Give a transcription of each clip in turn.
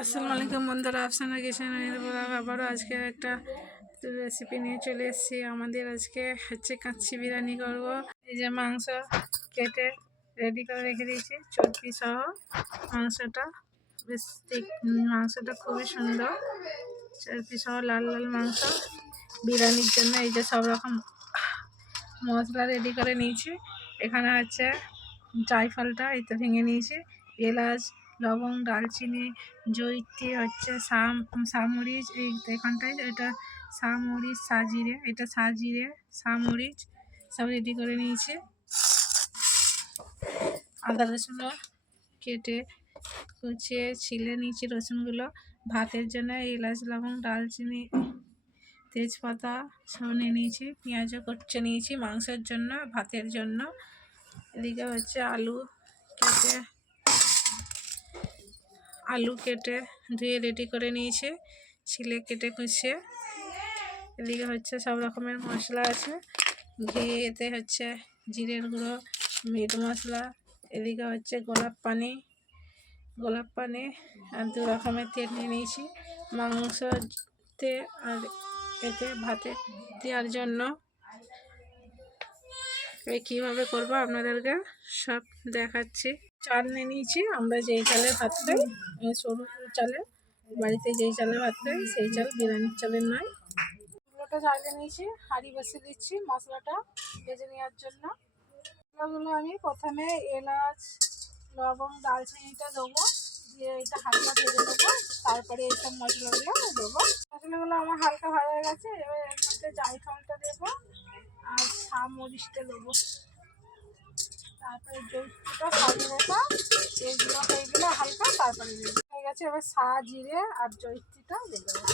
আসসালামু আলাইকুম বন্ধুরা, আফসানা কিচেনে আবারও আজকে একটা রেসিপি নিয়ে চলে এসেছি। আমাদের আজকে হচ্ছে কাচ্চি বিরিয়ানি করব। এই যে মাংস কেটে রেডি করে রেখে দিয়েছি চর্বি সহ। মাংসটা বেশ মাংসটা খুবই সুন্দর, চর্বি সহ লাল লাল মাংস বিরিয়ানির জন্য। এই যে সব রকম মশলা রেডি করে নিয়েছি। এখানে হচ্ছে জায়ফলটা এই তো ভেঙে নিয়েছি, এলাচ, লবং, দারচিনি, জয়িত্রী, হচ্ছে সামরিচ, এই এখানটায় এটা সামরিচ, সাজিরে, এটা সাজিরে, সামরিচ সব রেডি করে নিয়েছি। আদা রসুন কেটে কুচিয়ে ছিলে নিয়েছি রসুনগুলো। ভাতের জন্য এলাচ, লবং, দারচিনি, তেজপাতা সব নিয়ে নিয়েছি। পেঁয়াজও কচে নিয়েছি মাংসের জন্য, ভাতের জন্য। এদিকে হচ্ছে আলু কেটে ধুয়ে রেডি করে নিয়েছি, ছিলে কেটে কুচিয়ে। এদিকে হচ্ছে সব রকমের মশলা আছে। ঘিতে হচ্ছে জিরের গুঁড়ো, মিট মশলা। এদিকে হচ্ছে গোলাপ পানি আর 2 রকমের তেল নিয়ে নিয়েছি মাংসতে আর এতে ভাতে দেওয়ার জন্য। কীভাবে করবো আপনাদেরকে সব দেখাচ্ছি। চাল নিয়ে নিয়েছি, আমরা যেই চালে ভাত খাই, সরু চালে, বাড়িতে যেই চালে ভাত খাই সেই চাল, বিরিয়ানির চালের নয়। চুলোটা জ্বালিয়ে নিয়েছি, হাঁড়ি বসিয়ে দিচ্ছি মশলাটা ভেজে নেওয়ার জন্য। মশলাগুলো আমি প্রথমে এলাচ, লবং, দারচিনিটা দেবো, দিয়ে এটা হালকা ভেজে দেবো। তারপরে এইসব মশলাগুলো দেবো। মশলাগুলো আমার হালকা ভাজা হয়ে গেছে। এবার এর মধ্যে জায়ফলটা দেবো আর সামরিচটা দেবো। তারপরে জৈত্রীটা, সাজিরেটা, এগুলো হয়ে গেলে হালকা, তারপরে হয়ে গেছে। এবার সাজিরে আর জৈত্রীটা দিয়ে দেবো।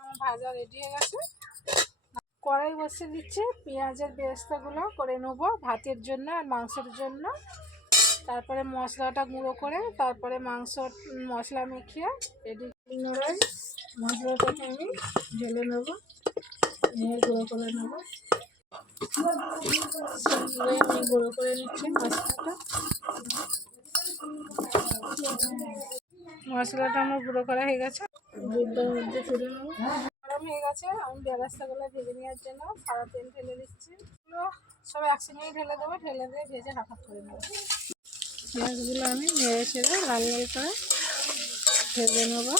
আমার ভাজা রেডি হয়ে গেছে। কড়াই বসিয়ে দিচ্ছি, পেঁয়াজের বেরেস্তাগুলো করে নেবো ভাতের জন্য আর মাংসের জন্য। তারপরে মশলাটা গুঁড়ো করে, তারপরে মশলা মেখিয়ে রেডি নোড়াই মশলাটাকে আমি ঢেলে নেবো, নিয়ে গুঁড়ো করে নেবো। আমি গুঁড়ো করে নিচ্ছি মশলাটা আমার গুঁড়ো করা হয়ে গেছে। দুধটার মধ্যে তুলে নেবো। গরম হয়ে গেছে, আমি বেরেস্তাগুলো ভেজে নেওয়ার জন্য সাদা তেল ঢেলে দিচ্ছি। সব একসঙ্গেই ঢেলে দেবো, ঢেলে দিয়ে ভেজে হাফ করে নেবো। পেঁয়াজগুলো আমি নেড়ে ছেড়ে লাল লাল করে ভেজে নেবো।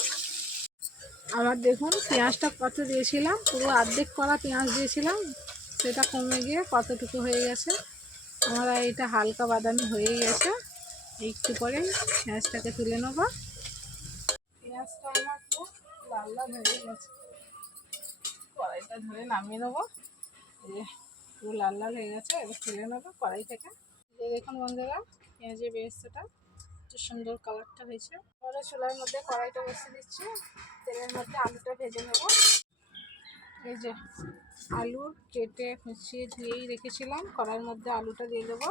আবার দেখুন পেঁয়াজটা কত দিয়েছিলাম, পুরো অর্ধেক করা পেঁয়াজ দিয়েছিলাম, সেটা কমে গিয়ে কতটুকু হয়ে গেছে। আমার এটা হালকা বাদামি হয়ে গেছে। একটু পরে পেঁয়াজটাকে তুলে নেব। পেঁয়াজটা আমার খুব লাল লাল হয়ে গেছে, কড়াইটা ধরে নামিয়ে নেবো। পুরো লাল লাল হয়ে গেছে, এবার তুলে নেবো কড়াই থেকে। দেখুন বন্ধুরা, পেঁয়াজের বেরেস্তাটা কি সুন্দর কালারটা হয়েছে। পরে চুলার মধ্যে কড়াইটা বসিয়ে দিচ্ছি, তেলের মধ্যে আলুটা ভেজে নেব। এই যে আলু কেটে কুচিয়ে ধুয়েই রেখেছিলাম, কড়াইয়ের মধ্যে আলুটা দিয়ে দেবো।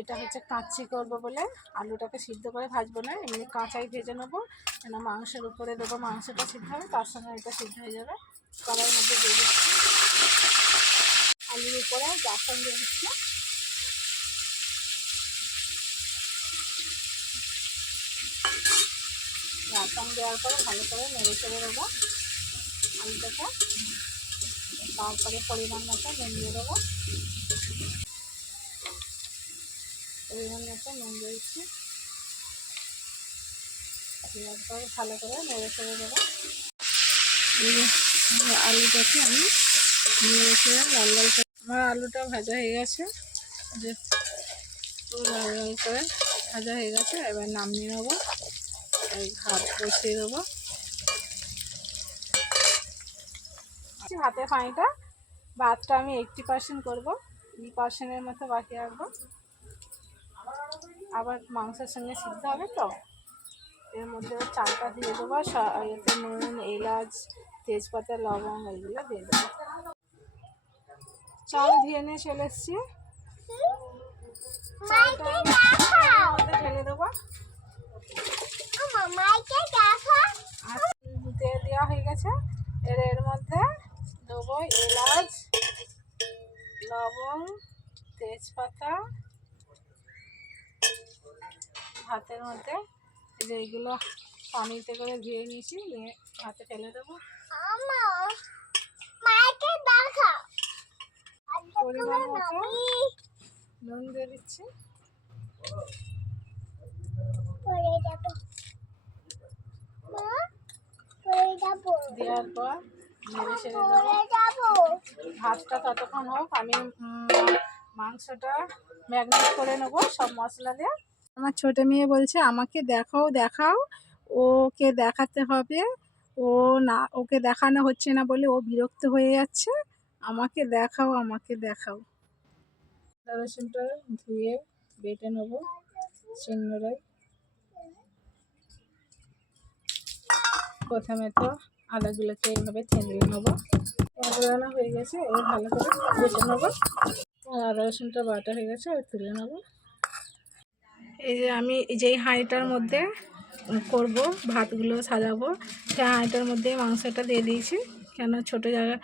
এটা হচ্ছে কাচ্চি করবো বলে আলুটাকে সিদ্ধ করে ভাজবো না, এমনি কাঁচাই ভেজে নেবো। কেন মাংসের উপরে দেবো, মাংসটা সিদ্ধ হবে, তার সঙ্গে এটা সিদ্ধ হয়ে যাবে। কড়াইয়ের মধ্যে দিয়ে দিচ্ছি, আলুর উপরে জাফরান দিয়ে দিচ্ছি। জাফরান দেওয়ার পরে ভালো করে নেড়ে চেড়ে দেবো আলুটাকে। তারপরে পরিমাণ মতো নুন দিয়ে দেবো, পরিমাণ মতো নুন দিয়ে দিচ্ছি। দেওয়ার পরে ভালো করে নেড়ে চেড়ে দেবো। আলুটাকে আমি নেড়ে চেড়ে লাল লাল করে, আমার আলুটা ভাজা হয়ে গেছে, যে পুরো লাল লাল করে ভাজা হয়ে গেছে। এবার নামিয়ে নেবো, এই ভাত বসিয়ে দেবো। ভাতের পানিটা, ভাতটা আমি 80% করবো, 20%-এর মতো বাকি রাখবো। আবার মাংসের সঙ্গে সিদ্ধ হবে তো, এর মধ্যে চালটা দিয়ে দেবো। এতে নুন, এলাচ, তেজপাতা, লবঙ্গ এগুলো দিয়ে দেবো। চাল ধুয়ে নিয়ে চলে এসেছি, ঢেলে দেবো। তেল দেওয়া হয়ে গেছে, এর মধ্যে দেবো এলাচ, লবং, তেজপাতা ভাতের মধ্যে এই যে এইগুলো পানিতে করে ধুয়ে নিয়েছি, নিয়ে ভাতে ফেলে দেবো। পরিমাণ মতো নুন দিয়ে দিচ্ছি, দেওয়ার পর নেড়ে সেড়ে দেবো। ভাতটা ততক্ষণ হোক, আমি মাংসটা ম্যাগনেট করে নেবো সব মশলা দিয়ে। আমার ছোটো মেয়ে বলছে আমাকে দেখাও দেখাও, ওকে দেখাতে হবে, ও না, ওকে দেখানো হচ্ছে না বলে ও বিরক্ত হয়ে যাচ্ছে। আমাকে দেখাও, আমাকে দেখাও। রসুনটা ধুয়ে বেটে নেবো শিলনোড়ায়। প্রথমে তো আলুগুলোকে এইভাবে থেঁড়ে নেবো। রান্না হয়ে গেছে, এবার ভালো করে বেটে নেবো। আর আদা রসুনটা বাটা হয়ে গেছে, এবার তুলে নেবো। এই যে আমি যেই হাঁড়িটার মধ্যে করব ভাতগুলো সাজাবো, সেই হাঁড়িটার মধ্যে মাংসটা দিয়ে দিয়েছি। কেন ছোটো জায়গা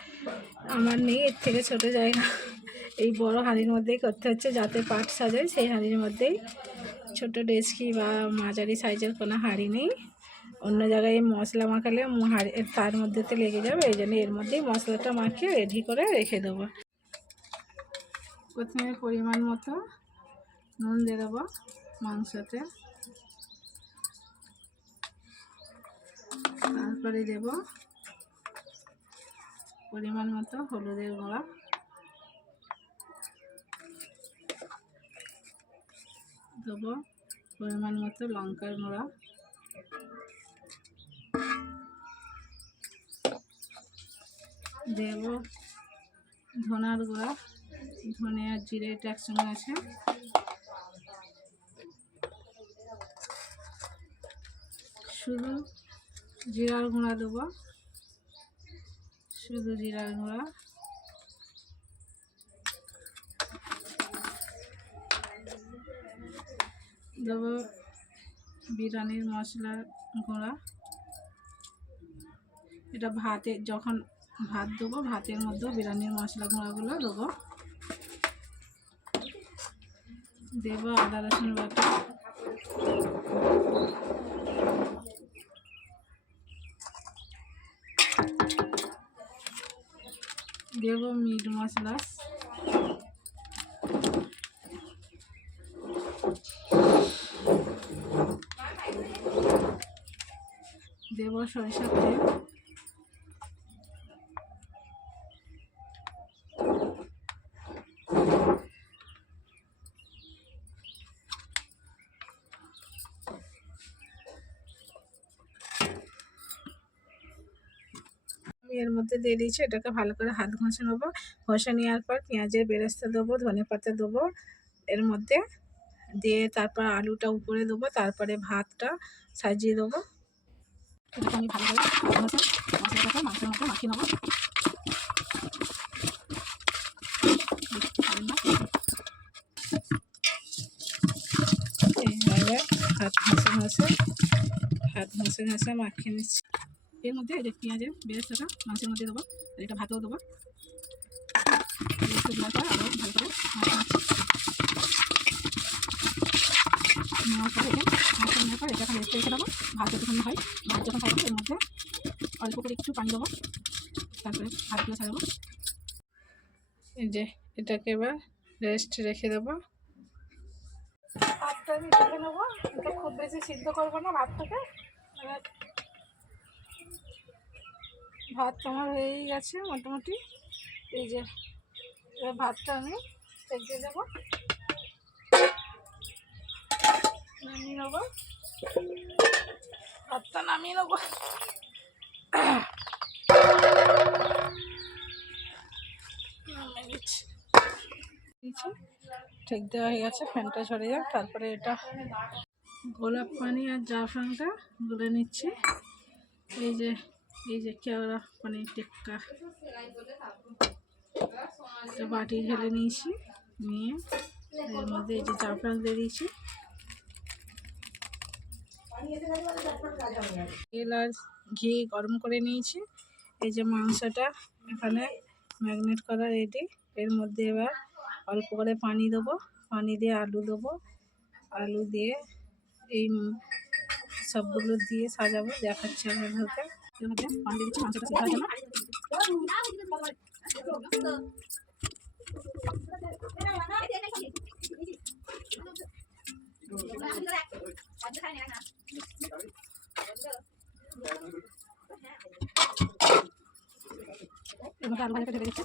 আমার নেই, এর থেকে ছোটো জায়গা এই বড় হাঁড়ির মধ্যেই করতে হচ্ছে, যাতে পাট সাজাই সেই হাঁড়ির মধ্যেই। ছোটো ডেচকি বা মাঝারি সাইজের কোনো হাঁড়ি নেই, অন্য জায়গায় মশলা মাখালে হাঁড়ি তার মধ্যেতে লেগে যাবে, এই জন্য এর মধ্যেই মশলাটা মাখিয়ে রেডি করে রেখে দেবো। প্রথমে পরিমাণ মতো নুন দিয়ে দেবো মাংসতে, তারপরে দেব পরিমাণ মতো হলুদের গুঁড়া, দেবো পরিমাণ মতো লঙ্কার গুঁড়া, দেব ধনার গুঁড়া, ধনে আর জিরে এটা একসঙ্গে আছে, শুধু জিরার গুঁড়া দেবো, শুধু জিরার গুঁড়া, দেবো বিরিয়ানির মশলার গুঁড়া। এটা ভাতে যখন ভাত দেবো, ভাতের মধ্যেও বিরিয়ানির মশলা গুঁড়াগুলো দেবো। দেবো আদা রসুন বাটা, দেব মিট মশলা, দেব সরিষার তেল, এর মধ্যে দিয়ে দিয়েছি। এটাকে ভালো করে হাত ঘষে নেবো। ঘষে নেওয়ার পর পেঁয়াজের বেরেস্তা দেবো, ধনেপাতা দেবো এর মধ্যে দিয়ে, তারপর আলুটা উপরে দেবো, তারপরে ভাতটা সাজিয়ে দেবো। এটাকে আমি ভালো করে মশলাটাকে মাংসের মধ্যে মাখিয়ে নেবো। এইভাবে হাত ঘষে ঘষে মাখিয়ে নিচ্ছি। এর মধ্যে এই যে পেঁয়াজের বেরেস্তাটা মাংসের মধ্যে দেবো, এটা ভাতেও দেবো। দেওয়ার পর আরও ভালো করে নেওয়ার পরে নেওয়ার পর এটা রেস্টে রেখে দেবো। ভাত যতক্ষণ হয়, ভাত যখন খাবো এর মধ্যে অল্প করে একটু পানি দেবো, তারপরে ভাতগুলো ছাড়াবো। এই যে এটাকে এবার রেস্ট রেখে দেবো। ভাতটা আমি রেখে নেবো, এটা খুব বেশি সিদ্ধ করবো না ভাতটাকে। ভাত আমার হয়েই গেছে মোটামুটি। এই যে এবার ভাতটা আমি ছেঁকে দেবো, নামিয়ে নেবো, ভাতটা নামিয়ে নেবো। ঠিক দেওয়া হয়ে গেছে, ফ্যানটা ঝরে যাক। তারপরে এটা গোলাপ পানি আর জাফরানটা গুলে নিচ্ছি। এই যে কেওড়া পানির টিক্কা একটা বাটি ঢেলে নিয়েছি, নিয়ে এর মধ্যে এই যে জাফরান দিয়ে দিয়েছি। তেল আর ঘি গরম করে নিয়েছি। এই যে মাংসটা এখানে ম্যাগনেট করা রেডি। এর মধ্যে এবার অল্প করে পানি দেবো, পানি দিয়ে আলু দেবো, আলু দিয়ে এই সবগুলো দিয়ে সাজাবো, দেখাচ্ছি আপনাদেরকে। এর মধ্যে পানি দিয়ে দিচ্ছি মাংসটা সেদ্ধ হওয়ার জন্য। এর মধ্যে আলু ভাজাটা ঢেলে দিচ্ছি।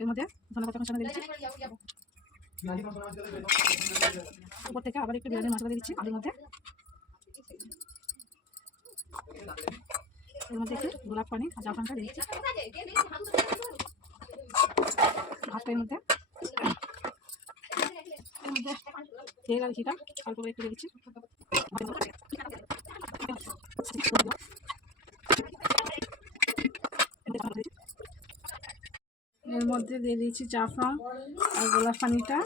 এর মধ্যে ধনেপাতা কুচানো দিয়ে দিচ্ছি। উপর থেকে আবার একটু বিরিয়ানির মশলা দিয়ে দিচ্ছি আলুর মধ্যে। এর মধ্যে একটু গোলাপ পানি আর জাফরানটা দিয়ে দিচ্ছি। ভাতটা এর মধ্যে তেল আর ঘিটা অল্প করে একটু দিয়ে দিচ্ছি। এর মধ্যে দিয়ে দিচ্ছি জাফরান আর গোলাপ পানিটা।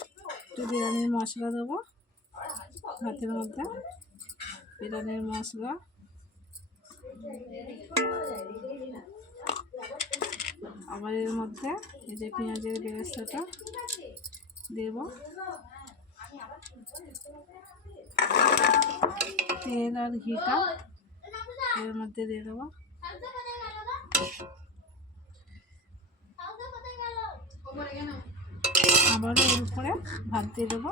একটু বিরিয়ানির মশলা দেবো ভাতের মধ্যে, বিরিয়ানির মশলা। আবার এর মধ্যে এই যে পেঁয়াজের বেরেস্তাটা দেব, তেল আর ঘিটা এর মধ্যে দিয়ে দেবো। আবারও এর উপরে ভাত দিয়ে দেবো।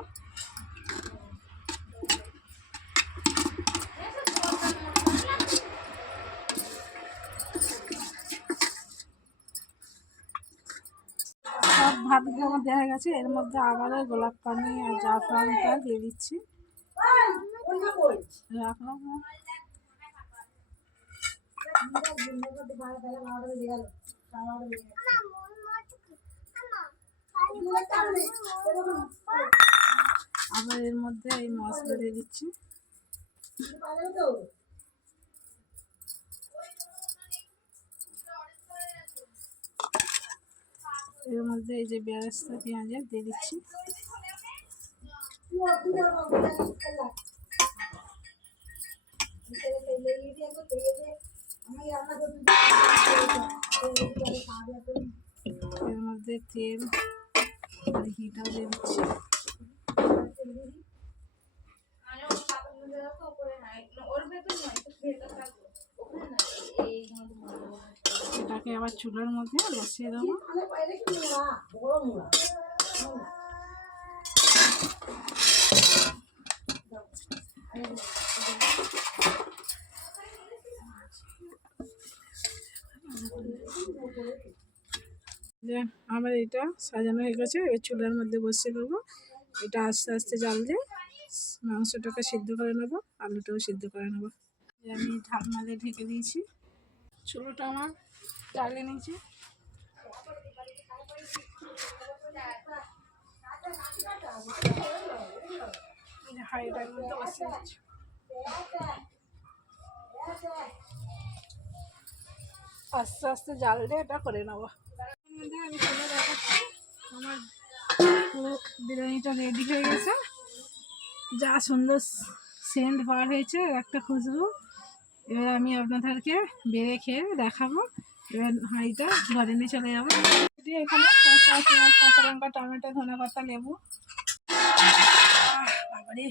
সব ভাতগুলো আমার দেওয়া গেছে। এর মধ্যে আবারও গোলাপ পানি আর জাফরানটা দিয়ে দিচ্ছি। রাখলাম আবার এর মধ্যে এই মশলা দিয়ে দিচ্ছি। এর মধ্যে এই যে বেরেস্তা পেঁয়াজের দিয়ে দিচ্ছি। এর মধ্যে তেল আর ঘিটাও দিয়ে দিচ্ছি। এটাকে আবার চুলার মধ্যে বসিয়ে দেবো। যে আমার এটা সাজানো হয়ে গেছে, এবার চুলার মধ্যে বসিয়ে দেবো। এটা আস্তে আস্তে জাল দিয়ে মাংসটাকে সিদ্ধ করে নেবো, আলুটাও সিদ্ধ করে নেবো। আমি ঢাকনা দিয়ে ঢেকে দিয়েছি। চুলোটা আমার জ্বালিয়ে নিয়েছি। হাঁড়িটার মধ্যে বসিয়ে দিচ্ছি। আস্তে আস্তে জাল দিয়ে এটা করে নেবো। আমি চলে দেখাচ্ছি আমার পুরো বিরিয়ানিটা রেডি হয়ে গেছে। যা সুন্দর সেন্ট বার হয়েছে, একটা খুশবু। এবার আমি আপনাদেরকে বেড়ে খেয়ে দেখাবো। এবার হাঁড়িটা ঘরে নিয়ে চলে যাবো। এখানে শসা, পেঁয়াজ, কাঁচা লঙ্কা, টমেটো, ধনেপাতা, লেবু। বাবারে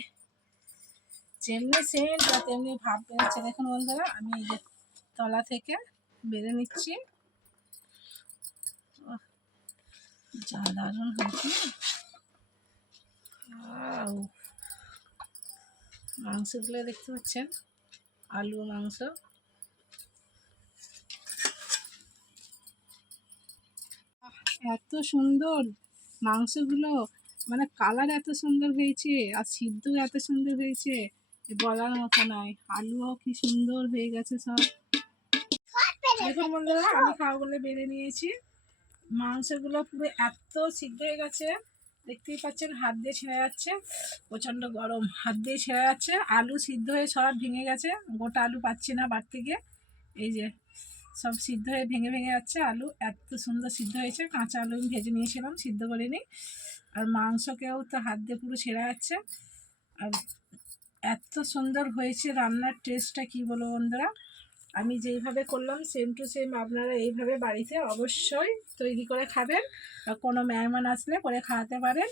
যেমনি সেন্ট বা তেমনি ভাব বেরোচ্ছে। দেখুন বন্ধুরা, আমি এই যে তলা থেকে বেড়ে নিচ্ছি। যা দারুণ হয়েছে। মাংসগুলো দেখতে পাচ্ছেন, আলু মাংস। এত সুন্দর মাংসগুলো, মানে কালার এত সুন্দর হয়েছে আর সিদ্ধ এত সুন্দর হয়েছে, বলার মতো নয়। আলুও কি সুন্দর হয়ে গেছে সব। দেখুন বন্ধুরা, আমি খাওয়া বলে বেড়ে নিয়েছি। মাংসগুলো পুরো এত সিদ্ধ হয়ে গেছে, দেখতেই পাচ্ছেন হাত দিয়ে ছেড়ে যাচ্ছে। প্রচণ্ড গরম, হাত দিয়ে ছেড়ে যাচ্ছে। আলু সিদ্ধ হয়ে সব ভেঙে গেছে, গোটা আলু পাচ্ছি না বাড়তে গিয়ে। এই যে সব সিদ্ধ হয়ে ভেঙে ভেঙে যাচ্ছে। আলু এত সুন্দর সিদ্ধ হয়েছে। কাঁচা আলু আমি ভেজে নিয়েছিলাম, সিদ্ধ করিনি। আর মাংসকেও তো হাত দিয়ে পুরো ছেড়ে যাচ্ছে। আর এত সুন্দর হয়েছে রান্নার টেস্টটা কি বলবো বন্ধুরা। আমি যেইভাবে করলাম সেম টু সেম আপনারা এইভাবে বাড়িতে অবশ্যই তৈরি করে খাবেন, বা কোনো মেহমান আসলে করে খাওয়াতে পারেন।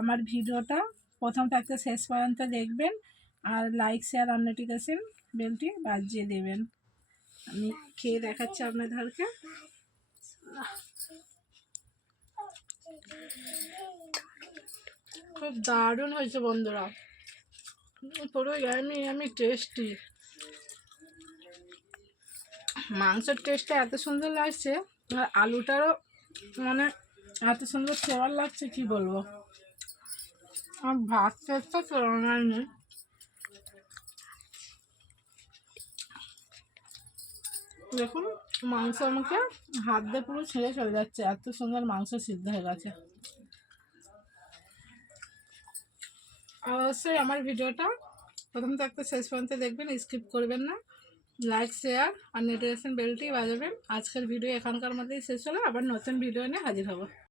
আমার ভিডিওটা প্রথম থাকতে শেষ পর্যন্ত দেখবেন, আর লাইক শেয়ার আর নোটিফিকেশন বেলটি বাজিয়ে দেবেন। আমি খেয়ে দেখাচ্ছি আপনাদেরকে। খুব দারুণ হয়েছে বন্ধুরা, পুরো আমি টেস্টি। মাংসের টেস্টটা এত সুন্দর লাগছে, আর আলুটারও মানে এত সুন্দর ফ্লেভার লাগছে কি বলবো। আর ভাত টেস্টটা তুলনায় নেই। দেখুন মাংস আমাকে হাত দিয়ে পুরো ছেড়ে চলে যাচ্ছে, এত সুন্দর মাংস সিদ্ধ হয়ে গেছে। অবশ্যই আমার ভিডিওটা প্রথম থাকতে শেষ পর্যন্ত দেখবেন, স্কিপ করবেন না। লাইক শেয়ার আর নোটিফিকেশন বেলটি বাজাবেন। আজকের ভিডিও এখানকার মধ্যেই শেষ হলো, আবার নতুন ভিডিও নিয়ে হাজির হব।